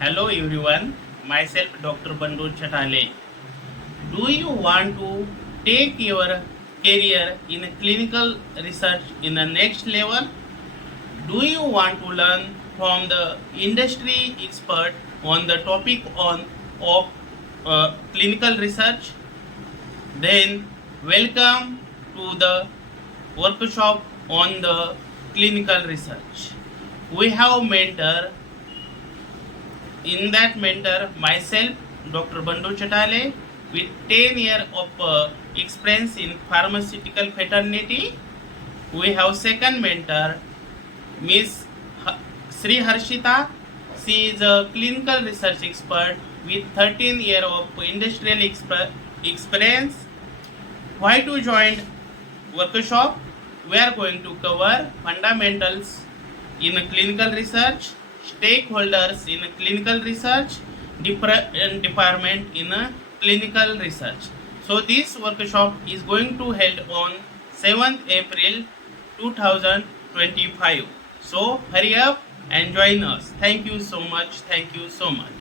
Hello everyone, myself Dr. Bandu Chatale. Do you want to take your career in clinical research in the next level? Do you want to learn from the industry expert on the topic of clinical research? Then welcome to the workshop on the clinical research. We have mentor in that mentor myself, Dr. Bandu Chatale, with 10 years of experience in pharmaceutical fraternity. We have second mentor, Miss Sri Harshita. She is a clinical research expert with 13 years of industrial experience. Why to join workshop? We are going to cover fundamentals in clinical research, stakeholders in clinical research, department in clinical research. So this workshop is going to held on 7th April 2025. So hurry up and join us. Thank you so much. Thank you so much.